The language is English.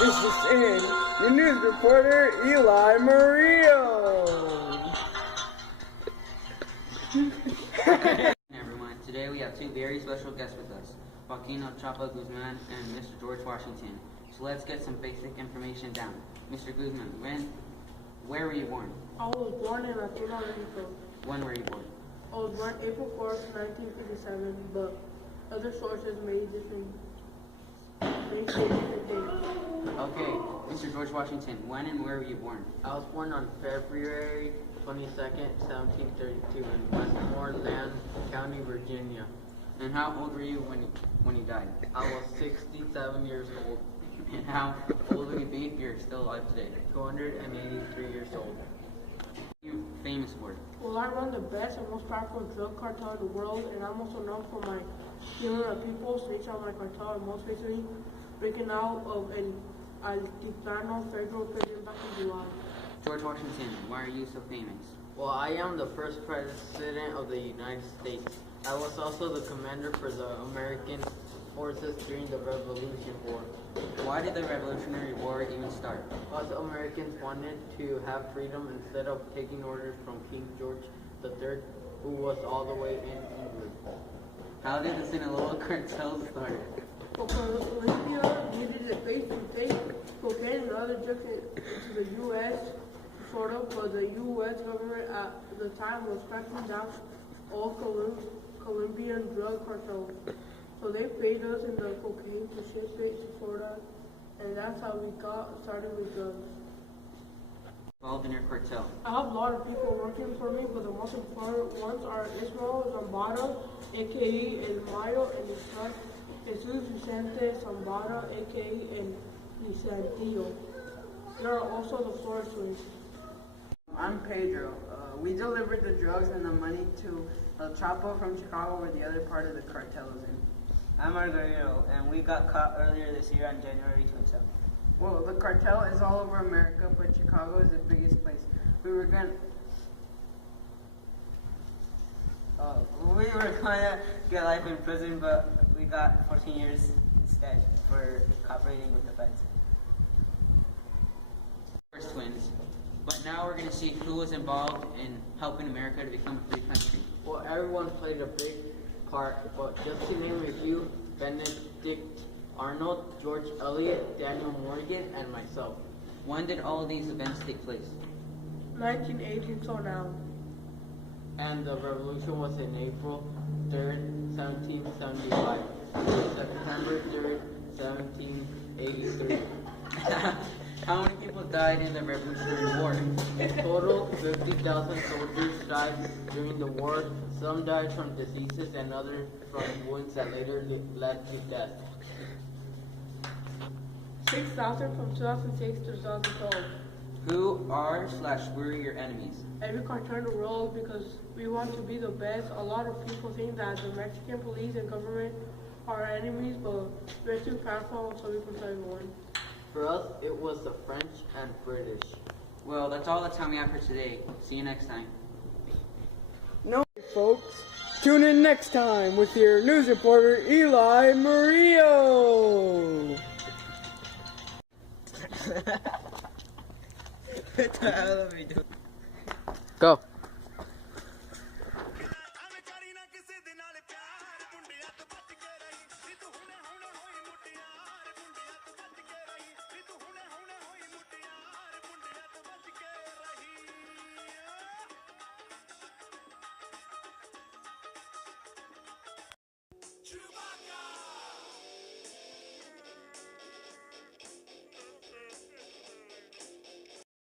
This is your news reporter, Eli Murillo. Everyone, today we have two very special guests with us, Joaquino Chapo Guzman and Mr. George Washington. So let's get some basic information down. Mr. Guzman, where were you born? I was born in Latino, Mexico. When were you born? I was born April 4th, 1957, but other sources may say different dates. Okay, Mr. George Washington, when and where were you born? I was born on February 22nd, 1732 in Westmoreland County, Virginia. And how old were you when you died? I was 67 years old, And how old will you be if you're still alive today? 283 years old. What are you famous for? Well, I run the best and most powerful drug cartel in the world, and I'm also known for my killing of people, snitch on my cartel, and most recently breaking out of El Altiplano federal prison back in July. George Washington, why are you so famous? Well, I am the first president of the United States. I was also the commander for the American forces during the Revolution War. Why did the Revolutionary War even start? Us Americans wanted to have freedom instead of taking orders from King George III, who was all the way in England. How did the Sinaloa cartel start? Well, Colombia needed a base to take cocaine and other drugs into the U.S. sort of, but the U.S. government at the time was cracking down all Colombian drug cartels. So they paid us in the cocaine to ship it to Florida, and that's how we got started with drugs. Involved in your cartel? I have a lot of people working for me, but the most important ones are Ismael Zambada, aka El Mayo, and his son Jesus Vicente Zambada, aka El Licentillo. There are also the Flores twins. I'm Pedro. We delivered the drugs and the money to El Chapo from Chicago, where the other part of the cartel is in. I'm Margarito, and we got caught earlier this year on January 27th. Well, the cartel is all over America, but Chicago is the biggest place. We were gonna get life in prison, but we got 14 years instead for cooperating with the feds. First twins. But now we're going to see who was involved in helping America to become a free country. Well, everyone played a big part, but just to name a few, Benedict Arnold, George Eliot, Daniel Morgan, and myself. When did all of these events take place? 1980 until now. And the revolution was in April 3rd, 1775, September 3rd, 1783. How many people died in the Revolutionary War? In total, 50,000 soldiers died during the war. Some died from diseases and others from wounds that later led to death. 6,000 from 2006 to 2012. Who are/were your enemies? Every cartel in the world, because we want to be the best. A lot of people think that the Mexican police and government are our enemies, but we're too powerful, so we protect everyone. For us, it was the French and British. Well, that's all the time we have for today. See you next time. No, folks. Tune in next time with your news reporter, Eli Murillo. What the hell are we doing? Go.